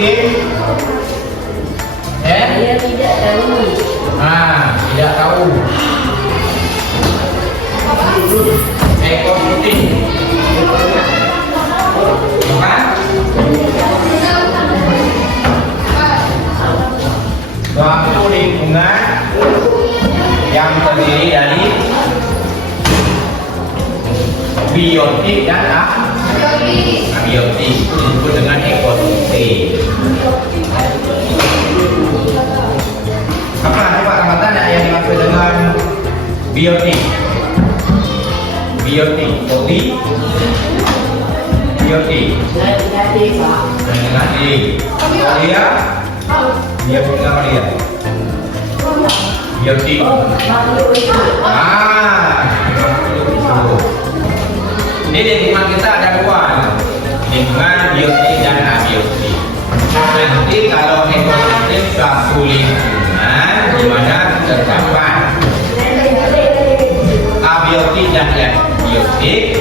kucing? Dia tidak tahu. Tidak tahu. Ekor kucing. Bukan? Suatu lingkungan yang terdiri dari biotik dan abiotik, disebut dengan ekosistem. Apa coba tanda-tanda yang dimaksud dengan biotik? Biotik, biotik. Dengan diri. Kalau dia punya apa dia? Biotik. Ini lingkungan kita ada dua, lingkungan biotik dan abiotik. Nanti kalau ekosistem suatu lingkungan di mana terdapat abiotik dan biotik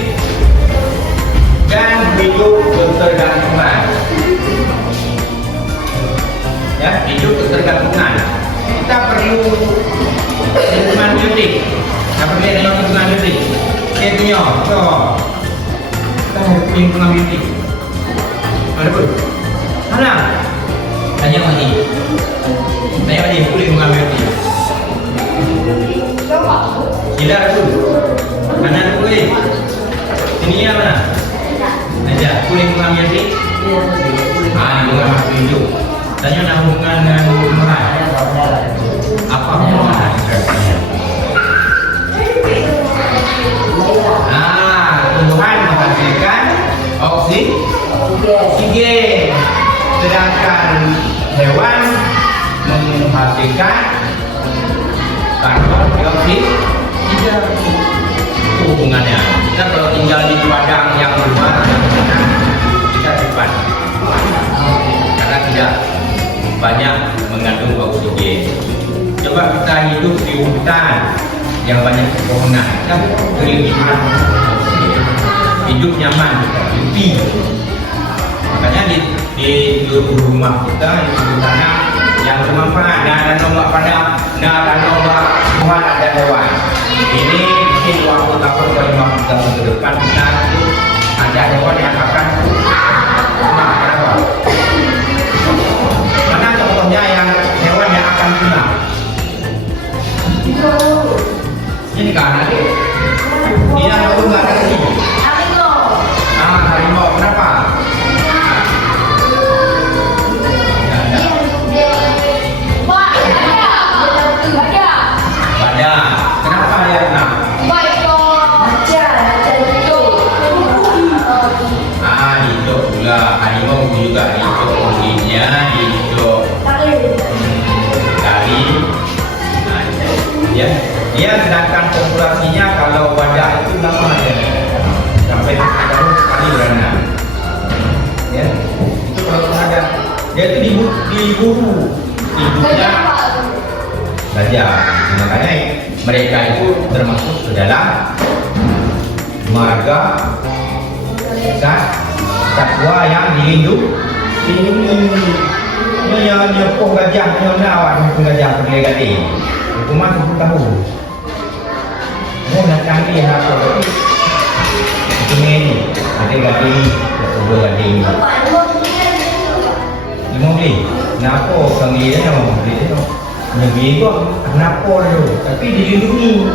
dan hidup ketergantungan. Ya, hidup ketergantungan. Kita perlu lingkungan biotik. Apa dia dengan lingkungan biotik? Contohnya, kita lingkungan biotik. Ada pun. Mana? Tanya lagi. Tanya lagi, aku lingkungan biotik. Gila aku. Mana aku boleh? Ini ya mana? Aja, aku lingkungan biotik. Lingkungan makhluk hidup. Tanya nak hubungan dengan tumbuhan. Apa hubungan? Tumbuhan menghasilkan oksigen, sedangkan hewan menghasilkan karbon dioksida. Itu hubungannya. Kita kalau tinggal di padang yang luas, kita cepat karena tidak banyak mengandung oksigen. Coba kita hidup di hutan yang banyak pepohonan, kita kelihatan hidup nyaman, happy. Makanya di rumah kita di sana yang bermanfaat, dan ombak padang, dan ombak Tuhan ada hewan. Ini mungkin 20 tahun ke 50 tahun ke depan kita ada hewan yang akan punah. Mana contohnya yang hewan yang akan punah? Ini kan ada. Ini yang baru nggak ada lagi. Harimau. Kenapa? Badak. Kenapa dia kena? Hijau pula. Harimau juga hijau. Kulinya hijau. Tali. Dia sedangkan populasinya kalau badak itu lama ya, sampai 30 kali beranak. Ya, itu kalau ada dia itu diburu ibunya saja. Makanya mereka itu termasuk ke dalam marga satwa yang dilindungi. Yang nyepuh gajah nyawa hukum gajah pergi hukuman 10 tahun. Mau nak canggih apa lagi? Ini ada gading, ada gading. Mau beli? Kenapa canggih dia mau beli? Nyegi itu kenapa tu? Tapi dilindungi.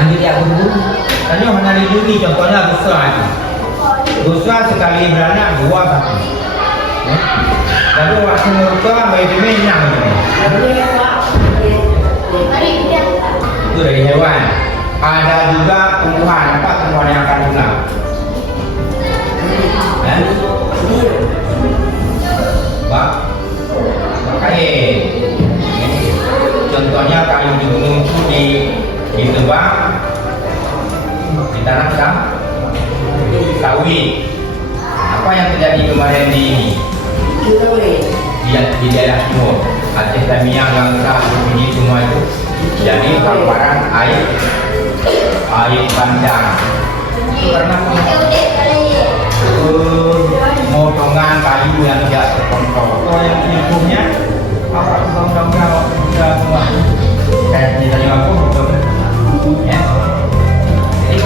Ambil dia dulu. Tanya mana dilindungi? Contohnya rusa itu. Rusa sekali beranak 2 kaki. Lalu waktu mereka bayi menyang itu dari hewan. Ada juga tumbuhan. Apa tumbuhan yang akan punah? Kayu. Contohnya kayu di gunung itu ditebang, ditanam sawit. Apa yang terjadi kemarin di daerah timur, Aceh, Tamiang, Langsa, ini semua itu jadi hamparan air bandang. Itu karena motongan kayu yang tidak terkontrol. Kalau yang lingkungnya apa undang-undang semua kayak misalnya aku betul ya. Jadi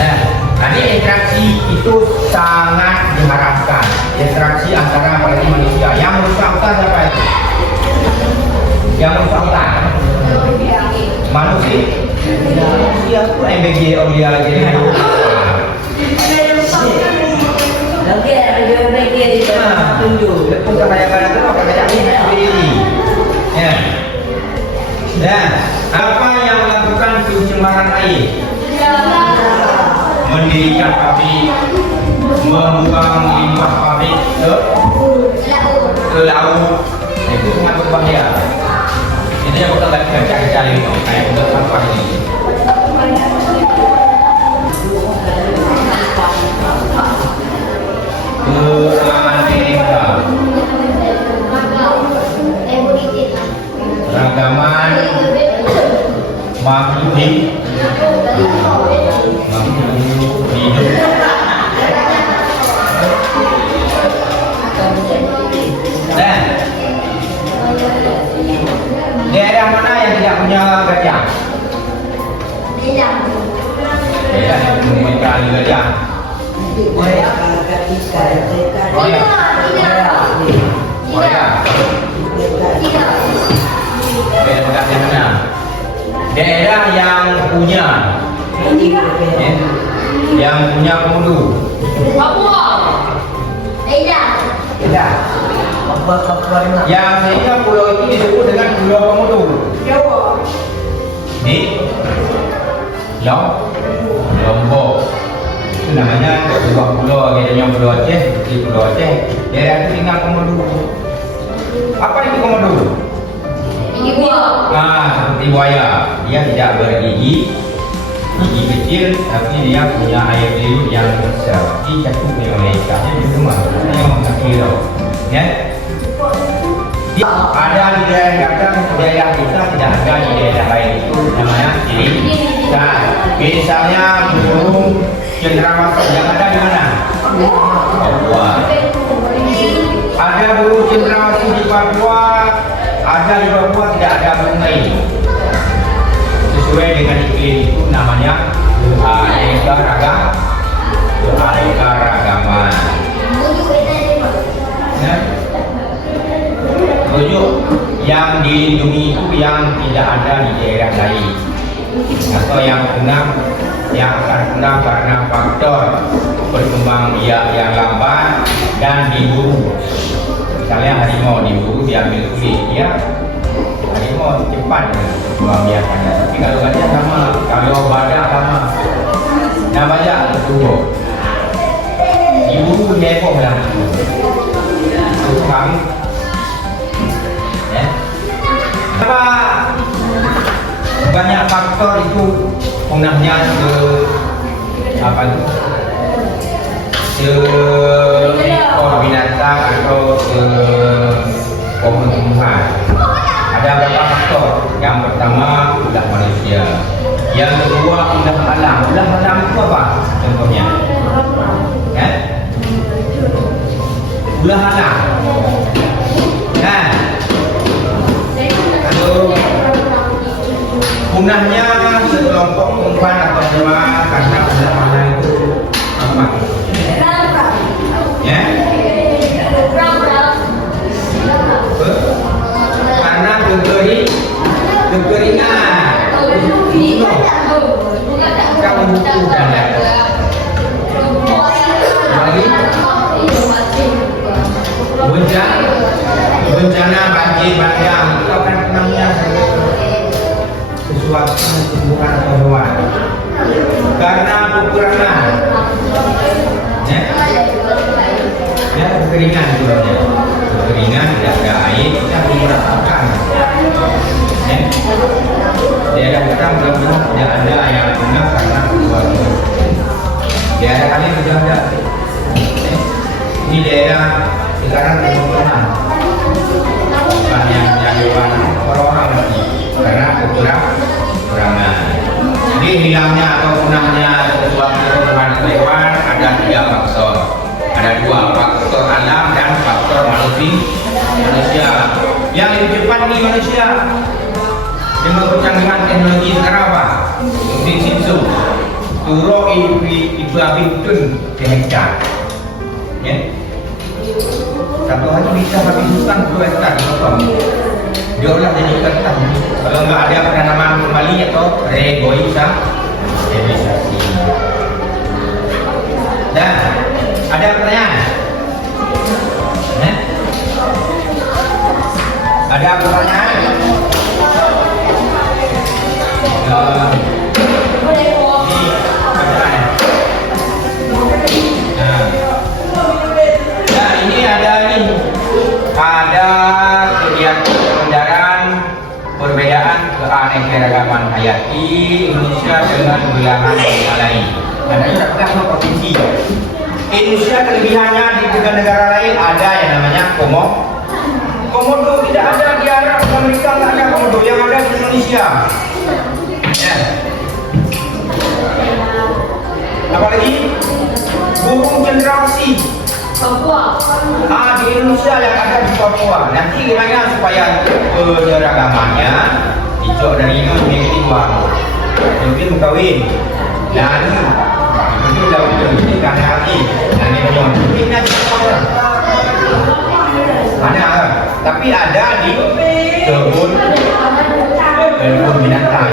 nah, tadi interaksi itu sangat diharapkan. Interaksi antara apalagi manusia. Yang merusak hutan siapa itu? Yang merusak hutan manusia. Manusia itu MBG dia jadi Oke, ada MBG di sana tunjuk. Lepung kekayaan itu apa kayak ini? Ya. Dan apa yang melakukan pencemaran air? Mendirikan pabrik, membuang limbah pabrik ke laut, itu sangat berbahaya. Ini yang kita lagi cari kayak untuk sampah ini. Keragaman makhluk hidup. Dan daerah mana yang tidak punya gajah? Daerah yang memiliki ahli gajah. Korea. Daerah mana? Daerah yang punya komodo. Papua. Tidak. Yang sehingga pulau itu disebut dengan Pulau Komodo. Ini Lombok. Itu namanya sebuah pulau, kayaknya Pulau Aceh, di Pulau Aceh. Daerah itu tinggal komodo. Apa itu komodo? Seperti buaya. Dia tidak bergigi, gigi kecil, tapi dia punya air liur yang besar. Dia jatuh oleh ikannya di rumah. Ini kilo. Ya. Ada di daerah kita tidak ada di daerah lain, itu namanya ciri. Nah, misalnya burung cendrawasih yang ada di mana? Papua. Ada burung cendrawasih di Papua, ada di Papua tidak ada burung lain. Sesuai dengan iklim itu namanya keanekaragaman. Tujuh, yang dilindungi itu yang tidak ada di daerah lain, atau yang akan punah karena faktor berkembang biak yang lambat dan diburu. Misalnya harimau diburu diambil kulit, ya harimau cepat berkembang biakannya. Tapi kalau gajah sama, kalau badak sama, namanya betul. Diburu heboh lah. Itu kami. Apa banyak faktor itu punahnya seekor binatang atau pemenuhan. Ada beberapa faktor. Yang pertama ulah manusia. Yang kedua ulah alam. Ulah alam itu apa? Contohnya, ulah alam. Punahnya sekelompok umpan atau jemaah karena ulah itu apa? Ya? Karena kekeringan. Kamu butuh dana. Lagi? Bencana banjir bandang itu akan punahnya sesuatu tumbuhan atau hewan karena kekurangan kekeringan sebenarnya. Kekeringan, tidak ada air, kita belum merasakan daerah kita benar-benar tidak ada yang punah karena sesuatu. Daerah kami sudah ada. Ini daerah sekarang pemukiman, bukan yang hewan orang lagi karena kekurangan. Jadi hilangnya atau punahnya sesuatu ini Malaysia. Yang lebih cepat di Malaysia dengan kecanggihan teknologi sekarang apa? Mesin Shinzo turun ibu abitun ke hektar. Ya. Satu hari bisa habis hutan 2 hektar. Dia olah jadi kertas. Kalau nggak ada penanaman kembali atau reboisasi. Dan ada pertanyaan? Ada pertanyaan? Nah, ini ada kegiatan pengejaran perbedaan keanekaragaman hayati Indonesia dengan belahan dunia lain. Nah, ini terdapat sama provinsi. Indonesia kelebihannya di negara lain ada yang namanya komodo tidak ada di Arab, Amerika nggak ada komodo, yang ada di Indonesia. Ya. Apalagi burung cendrawasih. Di Indonesia yang ada di Papua. Nanti gimana supaya penyeragamannya hijau dari ini menjadi dua. Mungkin kawin. Dan itu jauh lebih karena hati. Dan ini mungkin ada, tapi ada di kebun binatang.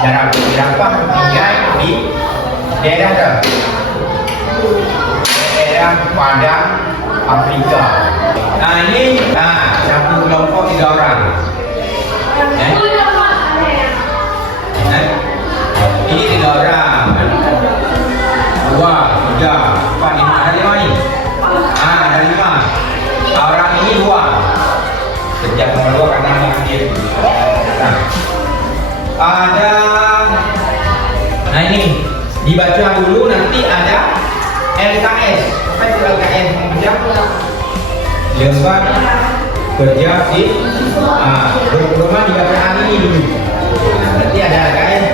Jarak berapa tinggal di daerah padang Afrika. Nah ini satu kelompok 3 orang. Ini 3 orang. 2, 3, 4, 5. Ada 5 ini. Ada 5. Orang ini 2. Sejak nomor 2 karena anak kecil. Nah ini dibaca dulu, nanti ada LKS. Apa itu LKS? Lembaga Kerja di berpedoman di bacaan ini dulu. Nanti ada LKS,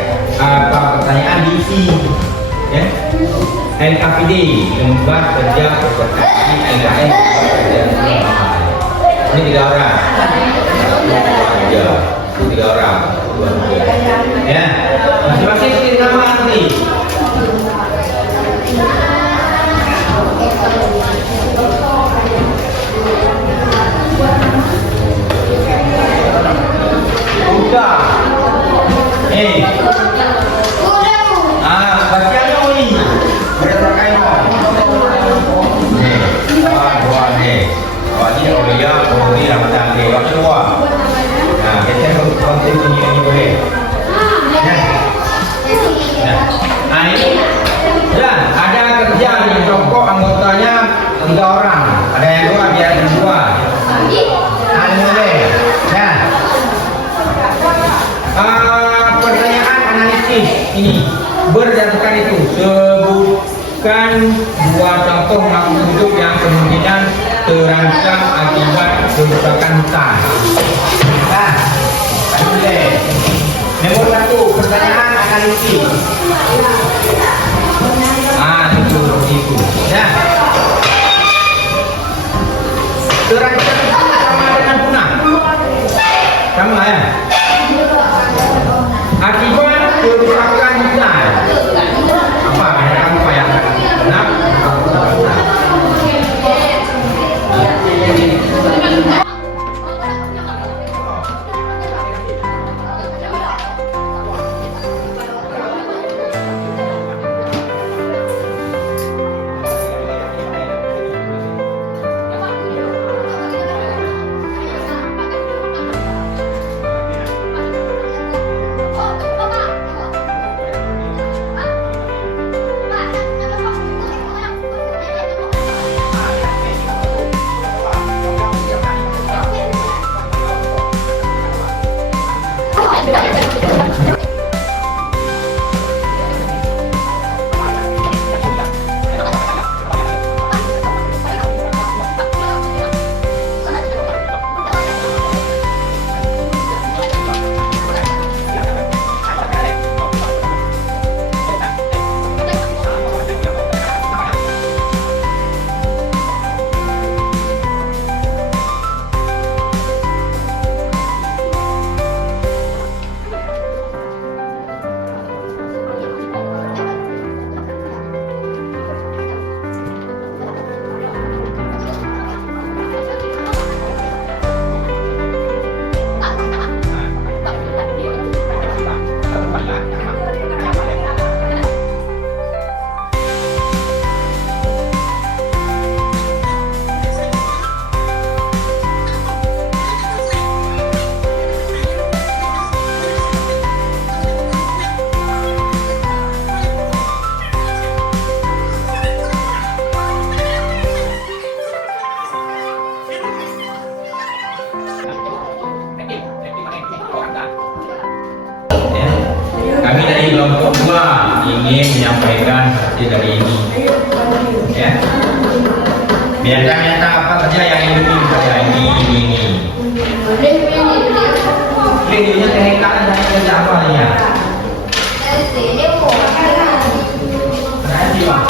pertanyaan diisi. Ya. LKPD, Lembaga Kerja Persertifikasi LKS. Ini 3 orang. Ya, 3 orang. Ya, masing-masing kirim nama nanti. Udah. Bacanya ini. Berdasarkan awalnya Aulia, kemudian Ramadan ke waktu dua. Nah, kita konten ini boleh. Nah, ini dan ada kerja di kelompok anggotanya 3 orang. Ada yang 2 biar yang 2. Ada boleh. Ya. Pertanyaan analisis ini berdasarkan itu sebutkan 2 contoh makhluk hidup yang kemungkinan terancam akibat kerusakan hutan. Nah, boleh. Nomor 1 pertanyaan analisis. Itu. Ya. Terancam sama dengan punah. Sama ya. Akibat kerusakan hutan. Apa yang kamu bayangkan? Benar? Kami dari kelompok 2 ingin menyampaikan hasil dari ini. Ya. Biarkan nyata apa saja yang ingin saya ini. Videonya teknikal dan kerja apa ya? Terima kasih, Pak.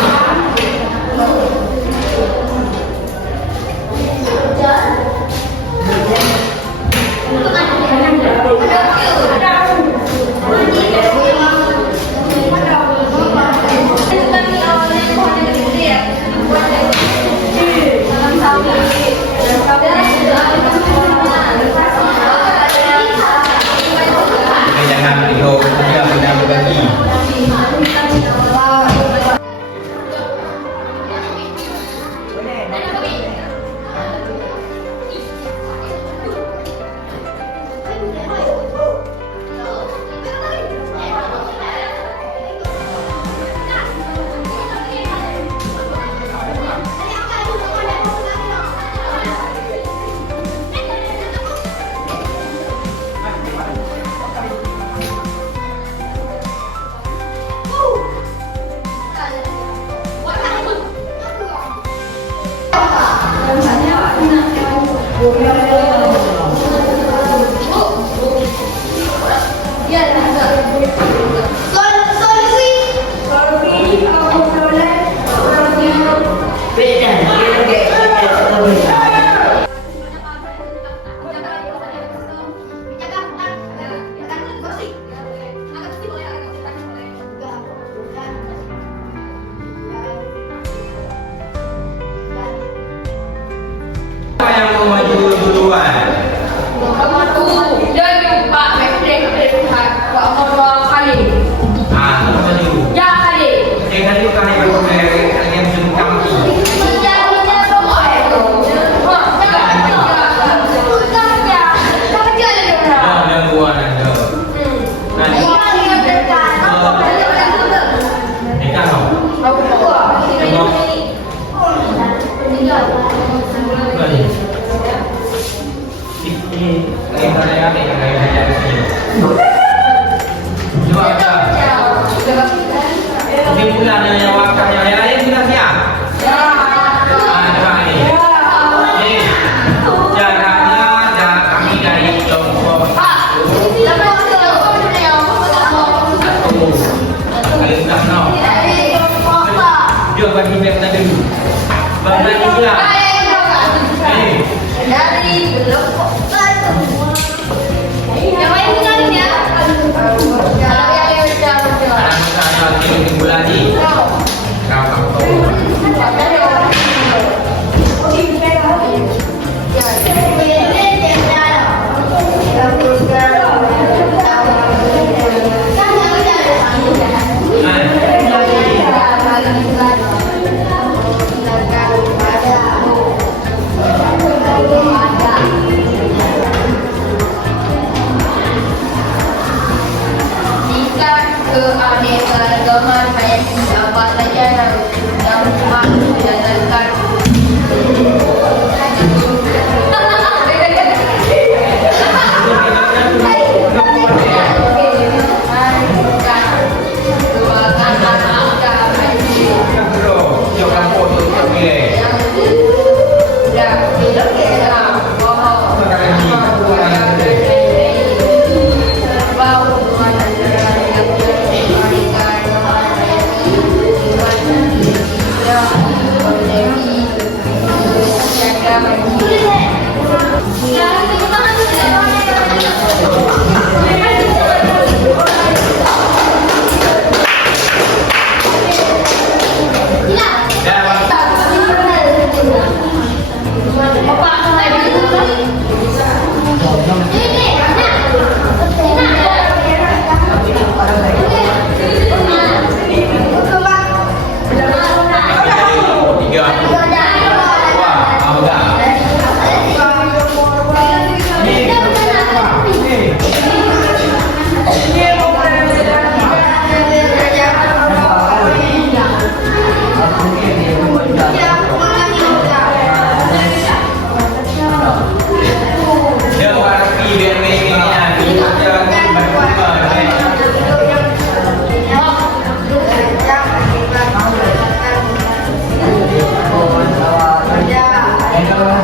Jangan video saja sudah berbagi. Siapa yang mau maju duluan? Terus maju. Jangan lupa kalian jengkam. Ada buah ada. Ikan no. Ini bulan yang waktu yang lain sudah siap. Ini jaraknya kami dari kelompok kali sudah no. Dia bagi beg tadi. Bagi juga. Dari belum yang lain tinggalin ya. Saya minggu lagi. Keanekaragaman hayati apa saja yang cuma dijalankan.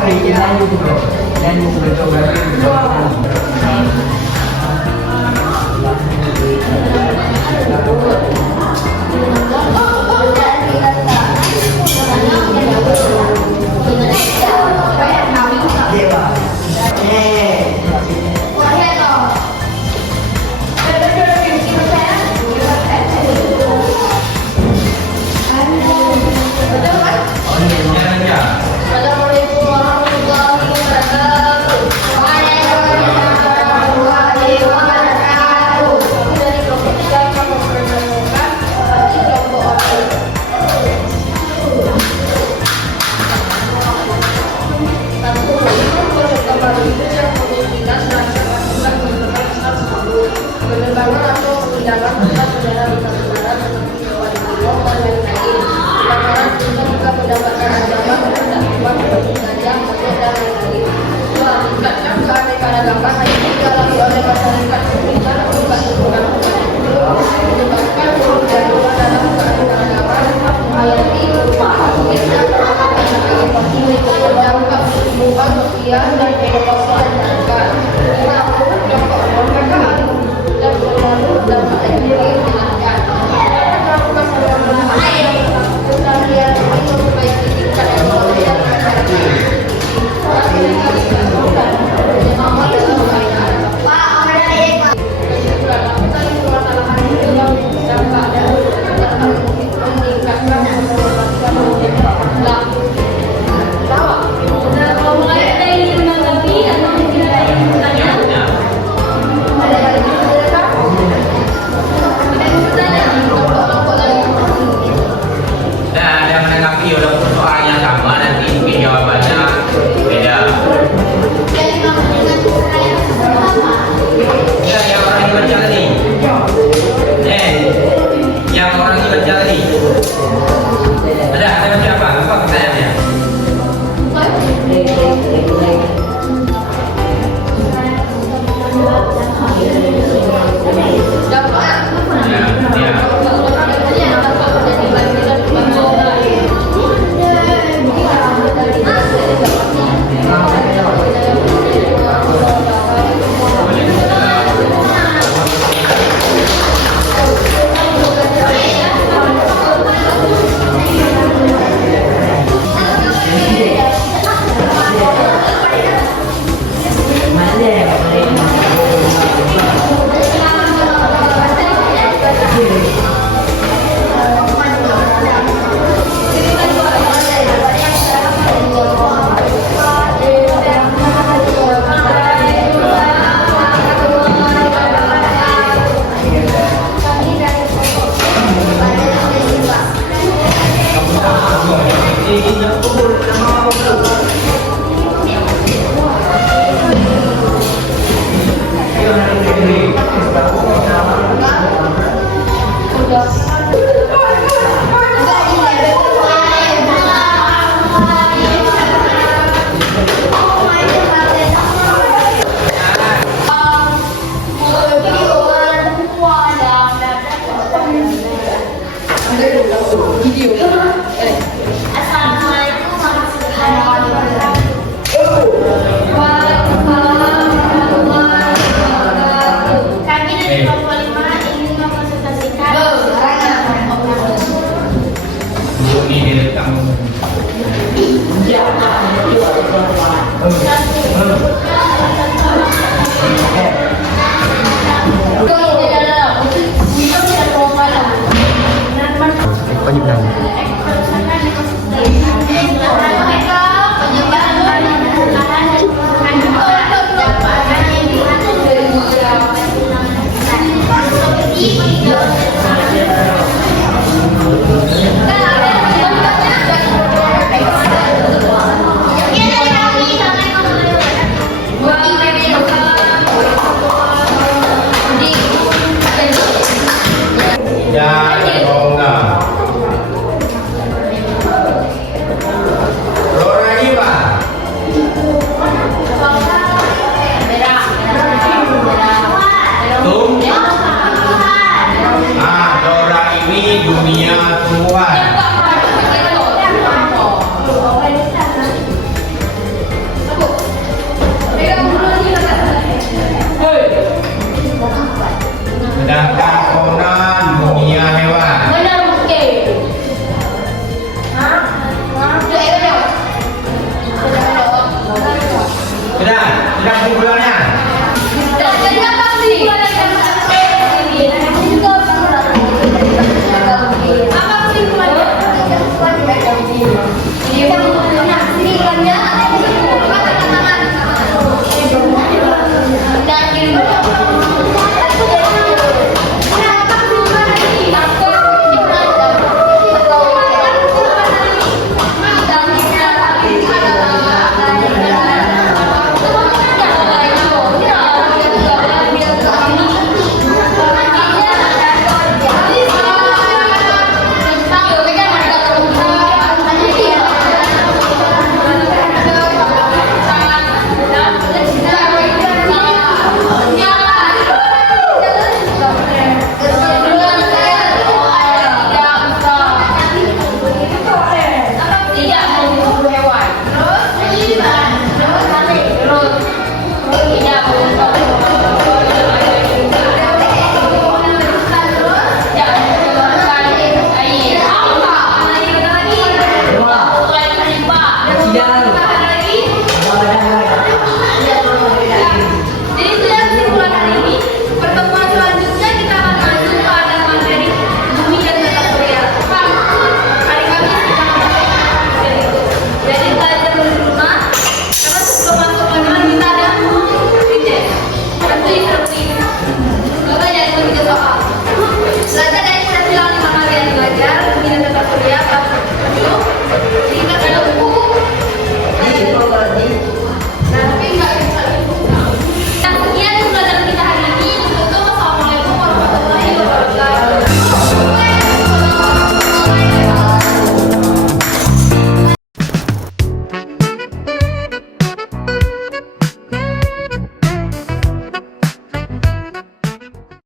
keinginannya juga dan fotografi Assalamualaikum warahmatullahi wabarakatuh. Warahmatullahi wabarakatuh. Dari kelompok 3 kami memperkenalkan kelompok orang. Satu, kembali yang pemimpinan serangkaian masukan menentukan Islam sebelum penerbangan atau pemindahan tempat saudara bersaudara seperti hewan buruan dan lain-lain. Pelanggaran bisa juga mendapatkan ancaman terhadap hewan seperti gajah, macan dan lain-lain. Dua, tingkatkan keanekaragaman hanya dialami oleh masyarakat sekitar akibat lingkungan menyebabkan kemudahan dalam keanekaragaman hayati berupa konflik antara masyarakat berdampak penyumbang sosial dan ekonomi masyarakat. Lima, contoh pemerintahan dan selalu dampak ekonomi meningkat. Melakukan perubahan keseharian itu memperbaiki tingkat ekonomi dan masyarakat. Kalau mulai dari menanggapi atau Sudah kesimpulannya